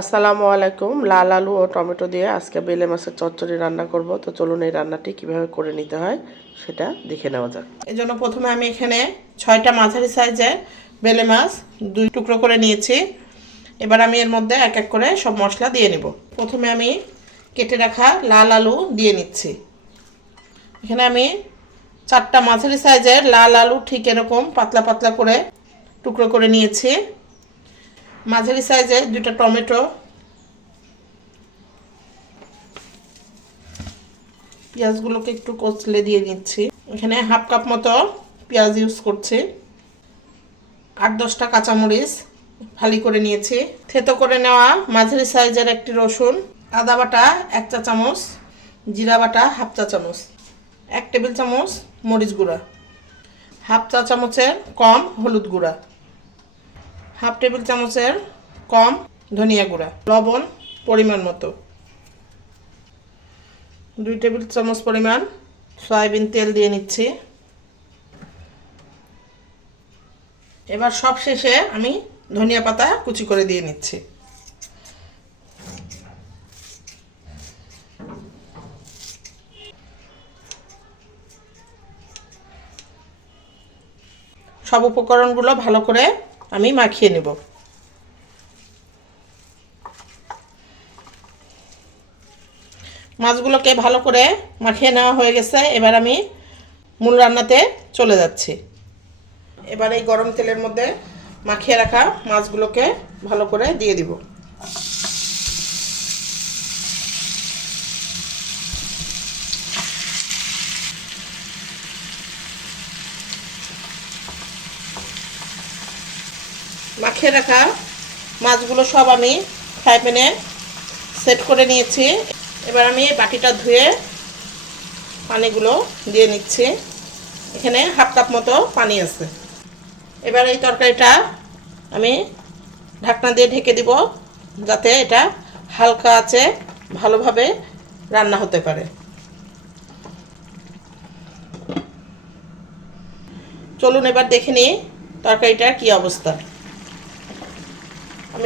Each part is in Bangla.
আসসালামু আলাইকুম। লাল আলু ও টমেটো দিয়ে আজকে বেলে মাছের চচ্চড়ি রান্না করব। তো চলুন এই রান্নাটি কীভাবে করে নিতে হয় সেটা দেখে নেওয়া যাক। এই জন্য প্রথমে আমি এখানে ছয়টা মাঝারি সাইজে বেলে মাছ দুই টুকরো করে নিয়েছি। এবার আমি এর মধ্যে এক এক করে সব মশলা দিয়ে নেব। প্রথমে আমি কেটে রাখা লাল আলু দিয়ে নিচ্ছি। এখানে আমি চারটা মাঝারি সাইজের লাল আলু ঠিক এরকম পাতলা পাতলা করে টুকরো করে নিয়েছি। মাঝারি সাইজে দুটো টমেটো। পেঁয়াজগুলোকে একটু কচলে দিয়ে নিচ্ছি এখানে হাফ কাপ মতো পেঁয়াজ ইউজ করছি। আট দশটা কাঁচামরিচ ফালি করে নিয়েছি। থেতো করে নেওয়া মাঝারি সাইজের একটি রসুন, আদা বাটা এক চা চামচ, জিরা বাটা হাফ চা চামচ, এক টেবিল চামচ মরিচ গুঁড়া, হাফ চা চামচের কম হলুদ গুঁড়া। হাফ টেবিল চামচের কম ধনিয়া গুঁড়া, লবণ পরিমাণ মতো। দুই টেবিল চামচ পরিমাণ সয়াবিন তেল দিয়ে নিচ্ছি। এবার সব শেষে আমি ধনিয়া পাতা কুচি করে দিয়ে নিচ্ছি। সব উপকরণগুলো ভালো করে আমি মাখিয়ে নেব। মাছগুলোকে ভালো করে মাখিয়ে নেওয়া হয়ে গেছে। এবার আমি মূল রান্নাতে চলে যাচ্ছি। এবার এই গরম তেলের মধ্যে মাখিয়ে রাখা মাছগুলোকে ভালো করে দিয়ে দিব। মাখিয়ে রাখা মাছগুলো সব আমি ফ্রাই প্যানে সেট করে নিয়েছি। এবার আমি বাটিটা ধুয়ে পানিগুলো দিয়ে নিচ্ছি। এখানে হাফ কাপ মতো পানি আছে। এবার এই তরকারিটা আমি ঢাকনা দিয়ে ঢেকে দিব, যাতে এটা হালকা আছে, ভালোভাবে রান্না হতে পারে। চলুন এবার দেখে নিই তরকারিটার কী অবস্থা।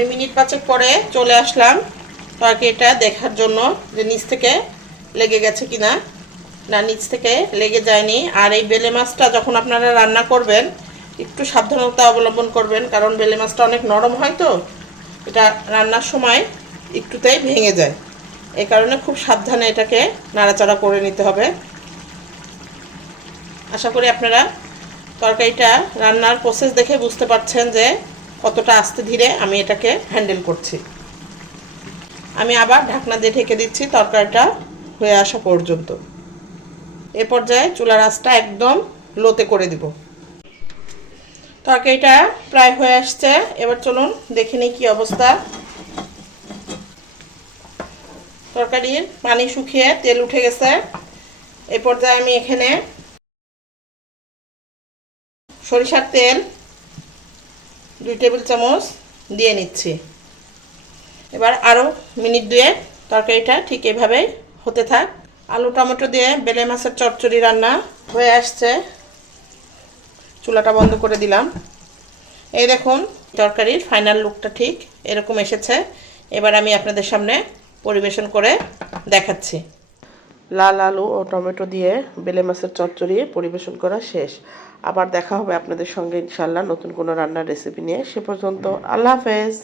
আমি মিনিট পাঁচেক পরে চলে আসলাম। তরকারিটা দেখার জন্য যে নিচ থেকে লেগে গেছে কিনা। না, নিচ থেকে লেগে যায়নি। আর এই বেলে মাছটা যখন আপনারা রান্না করবেন, একটু সাবধানতা অবলম্বন করবেন, কারণ বেলে মাছটা অনেক নরম হয় তো। এটা রান্নার সময় একটুতেই ভেঙে যায়। এই কারণে খুব সাবধানে এটাকে নাড়াচাড়া করে নিতে হবে। আশা করি আপনারা তরকারিটা রান্নার প্রসেস দেখে বুঝতে পারছেন যে কতটা আস্তে ধীরে আমি এটাকে হ্যান্ডেল করছি। আমি আবার ঢাকনা দিয়ে ঢেকে দিচ্ছি, তরকারিটা হয়ে আসা পর্যন্ত। এ পর্যায়ে চুলার আঁচটা একদম লোতে করে দিব। তরকারিটা প্রায় হয়ে আসছে, এবার চলুন দেখে নিই কী অবস্থা। তরকারির পানি শুকিয়ে তেল উঠে গেছে। এ পর্যায়ে আমি এখানে সরিষার তেল দুই টেবিল চামচ দিয়ে নিচ্ছি। এবার আরও মিনিট দুয়ে তরকারিটা ঠিক এভাবেই হতে থাক। আলু, টমেটো দিয়ে বেলে মাছের চচ্চড়ি রান্না হয়ে আসছে। চুলাটা বন্ধ করে দিলাম। এই দেখুন, তরকারির ফাইনাল লুকটা ঠিক এরকম এসেছে। এবার আমি আপনাদের সামনে পরিবেশন করে দেখাচ্ছি। লাল আলু ও টমেটো দিয়ে বেলে মাছের চচ্চড়ি পরিবেশন করা শেষ। আবার দেখা হবে আপনাদের সঙ্গে ইনশাল্লাহ নতুন কোনো রান্নার রেসিপি নিয়ে। সে পর্যন্ত আল্লাহ হাফেজ।